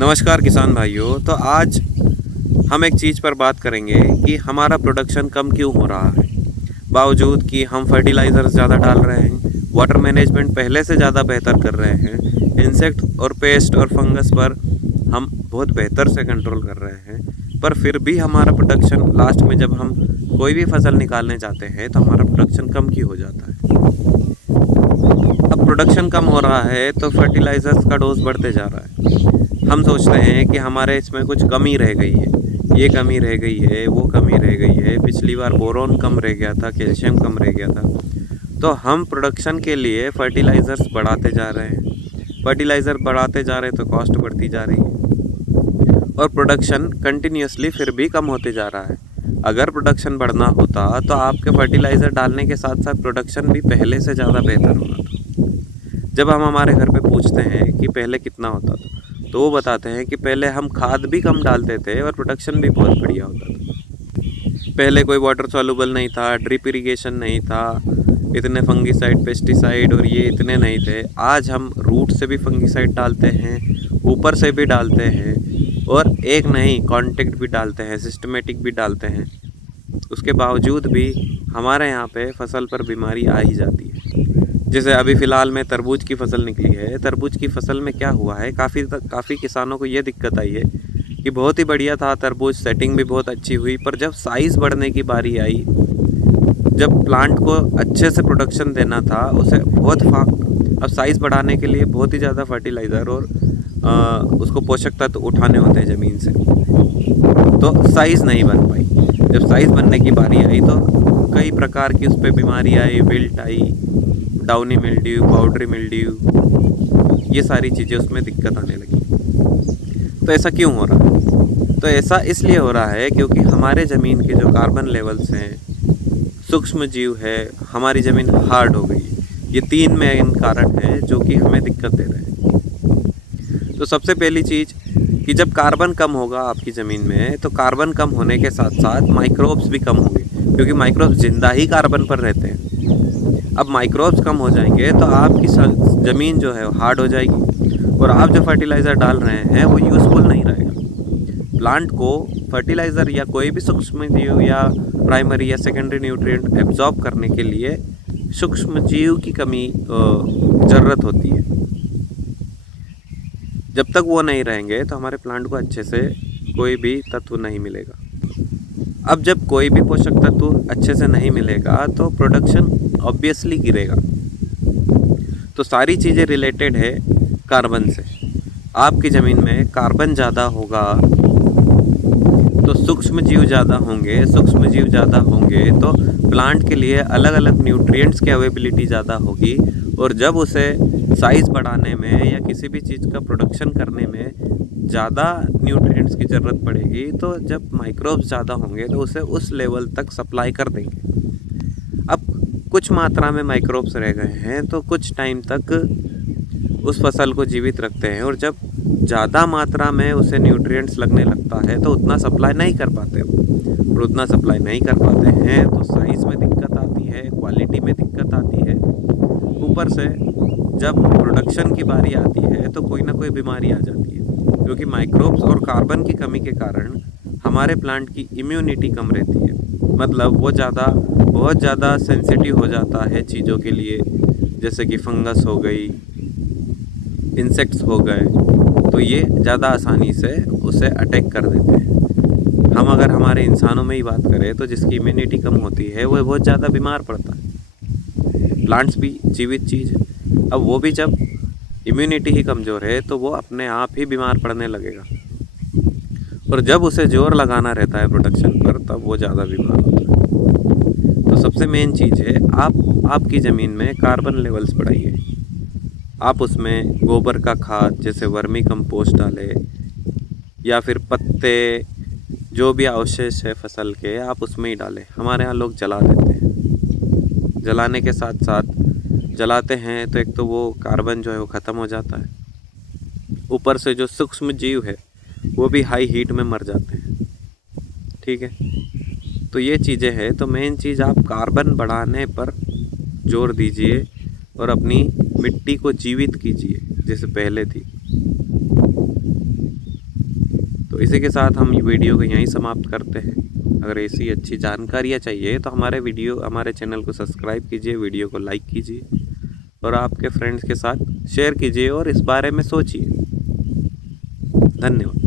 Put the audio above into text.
नमस्कार किसान भाइयों। तो आज हम एक चीज़ पर बात करेंगे कि हमारा प्रोडक्शन कम क्यों हो रहा है। बावजूद कि हम फर्टिलाइज़र्स ज़्यादा डाल रहे हैं, वाटर मैनेजमेंट पहले से ज़्यादा बेहतर कर रहे हैं, इंसेक्ट और पेस्ट और फंगस पर हम बहुत बेहतर से कंट्रोल कर रहे हैं, पर फिर भी हमारा प्रोडक्शन लास्ट में जब हम कोई भी फसल निकालने जाते हैं तो हमारा प्रोडक्शन कम क्यों हो जाता है। अब प्रोडक्शन कम हो रहा है तो फर्टिलाइज़र्स का डोज बढ़ते जा रहा है। हम सोचते हैं कि हमारे इसमें कुछ कमी रह गई है, ये कमी रह गई है, वो कमी रह गई है, पिछली बार बोरोन कम रह गया था, कैल्शियम कम रह गया था, तो हम प्रोडक्शन के लिए फर्टिलाइज़र्स बढ़ाते जा रहे हैं। फर्टिलाइज़र बढ़ाते जा रहे हैं तो कॉस्ट बढ़ती जा रही है और प्रोडक्शन कंटिन्यूसली फिर भी कम होते जा रहा है। अगर प्रोडक्शन बढ़ना होता तो आपके फर्टिलाइज़र डालने के साथ साथ प्रोडक्शन भी पहले से ज़्यादा बेहतर होना था। जब हम हमारे घर पे पूछते हैं कि पहले कितना होता था तो वो बताते हैं कि पहले हम खाद भी कम डालते थे और प्रोडक्शन भी बहुत बढ़िया होता था। पहले कोई वाटर सॉल्युबल नहीं था, ड्रिप इरिगेशन नहीं था, इतने फंगीसाइड पेस्टिसाइड और ये इतने नहीं थे। आज हम रूट से भी फंगीसाइड डालते हैं, ऊपर से भी डालते हैं और एक नहीं कॉन्टेक्ट भी डालते हैं, सिस्टमेटिक भी डालते हैं। उसके बावजूद भी हमारे यहाँ पे फसल पर बीमारी आ ही जाती है। जैसे अभी फ़िलहाल में तरबूज की फसल निकली है। तरबूज की फसल में क्या हुआ है, काफ़ी किसानों को ये दिक्कत आई है कि बहुत ही बढ़िया था तरबूज, सेटिंग भी बहुत अच्छी हुई, पर जब साइज़ बढ़ने की बारी आई, जब प्लांट को अच्छे से प्रोडक्शन देना था उसे अब साइज़ बढ़ाने के लिए बहुत ही ज़्यादा फर्टिलाइज़र और उसको पोषक तत्व उठाने होते हैं ज़मीन से, तो साइज़ नहीं बन पाई। जब साइज़ बनने की बारी आई तो कई प्रकार की उस पर बीमारी आई, विल्ट आई, डाउनी मिल्ड्यू, पाउडरी मिल्ड्यू, ये सारी चीज़ें उसमें दिक्कत आने लगी। तो ऐसा क्यों हो रहा है? तो ऐसा इसलिए हो रहा है क्योंकि हमारे ज़मीन के जो कार्बन लेवल्स हैं, सूक्ष्म जीव है, हमारी ज़मीन हार्ड हो गई है। ये 3 मेन कारण हैं जो कि हमें दिक्कत दे रहे हैं। तो सबसे पहली चीज़ कि जब कार्बन कम होगा आपकी ज़मीन में तो कार्बन कम होने के साथ साथ माइक्रोब्स भी कम होंगे, क्योंकि माइक्रोब्स जिंदा ही कार्बन पर रहते हैं। अब माइक्रोब्स कम हो जाएंगे तो आपकी ज़मीन जो है हार्ड हो जाएगी और आप जो फर्टिलाइज़र डाल रहे हैं वो यूज़फुल नहीं रहेगा। प्लांट को फर्टिलाइज़र या कोई भी सूक्ष्म जीव या प्राइमरी या सेकेंडरी न्यूट्रिएंट एब्जॉर्ब करने के लिए सूक्ष्म जीव की कमी ज़रूरत होती है। जब तक वो नहीं रहेंगे तो हमारे प्लांट को अच्छे से कोई भी तत्व नहीं मिलेगा। अब जब कोई भी पोषक तत्व अच्छे से नहीं मिलेगा तो प्रोडक्शन ऑब्वियसली गिरेगा। तो सारी चीज़ें रिलेटेड है कार्बन से। आपकी ज़मीन में कार्बन ज़्यादा होगा तो सूक्ष्म जीव ज़्यादा होंगे, सूक्ष्म जीव ज़्यादा होंगे तो प्लांट के लिए अलग अलग न्यूट्रिएंट्स की अवेलेबिलिटी ज़्यादा होगी और जब उसे साइज़ बढ़ाने में या किसी भी चीज़ का प्रोडक्शन करने में ज़्यादा न्यूट्रिएंट्स की ज़रूरत पड़ेगी तो जब माइक्रोब्स ज़्यादा होंगे तो उसे उस लेवल तक सप्लाई कर देंगे। अब कुछ मात्रा में माइक्रोब्स रह गए हैं तो कुछ टाइम तक उस फसल को जीवित रखते हैं और जब ज़्यादा मात्रा में उसे न्यूट्रिएंट्स लगने लगता है तो उतना सप्लाई नहीं कर पाते और उतना सप्लाई नहीं कर पाते हैं तो साइज़ में दिक्कत आती है, क्वालिटी में दिक्कत आती है। ऊपर से जब प्रोडक्शन की बारी आती है तो कोई ना कोई बीमारी आ जाती है, क्योंकि माइक्रोब्स और कार्बन की कमी के कारण हमारे प्लांट की इम्यूनिटी कम रहती है। मतलब वो बहुत ज़्यादा सेंसिटिव हो जाता है चीज़ों के लिए, जैसे कि फंगस हो गई, इंसेक्ट्स हो गए, तो ये ज़्यादा आसानी से उसे अटैक कर देते हैं। हम अगर हमारे इंसानों में ही बात करें तो जिसकी इम्यूनिटी कम होती है वो बहुत ज़्यादा बीमार पड़ता है। प्लांट्स भी जीवित चीज़ है, अब वो भी जब इम्यूनिटी ही कमज़ोर है तो वो अपने आप ही बीमार पड़ने लगेगा और जब उसे जोर लगाना रहता है प्रोडक्शन पर तब वो ज़्यादा बीमार होता है। तो सबसे मेन चीज़ है आपकी ज़मीन में कार्बन लेवल्स बढ़ाइए। आप उसमें गोबर का खाद जैसे वर्मी कंपोस्ट डालें या फिर पत्ते जो भी अवशेष है फसल के आप उसमें ही डालें। हमारे यहाँ लोग जला देते हैं, जलाने के साथ साथ जलाते हैं तो एक तो वो कार्बन जो है वो ख़त्म हो जाता है, ऊपर से जो सूक्ष्म जीव है वो भी हाई हीट में मर जाते हैं। ठीक है, तो ये चीज़ें हैं। तो मेन चीज़ आप कार्बन बढ़ाने पर जोर दीजिए और अपनी मिट्टी को जीवित कीजिए जैसे पहले थी। तो इसी के साथ हम वीडियो को यहीं समाप्त करते हैं। अगर ऐसी अच्छी जानकारियाँ चाहिए तो हमारे चैनल को सब्सक्राइब कीजिए, वीडियो को लाइक कीजिए और आपके फ्रेंड्स के साथ शेयर कीजिए और इस बारे में सोचिए। धन्यवाद।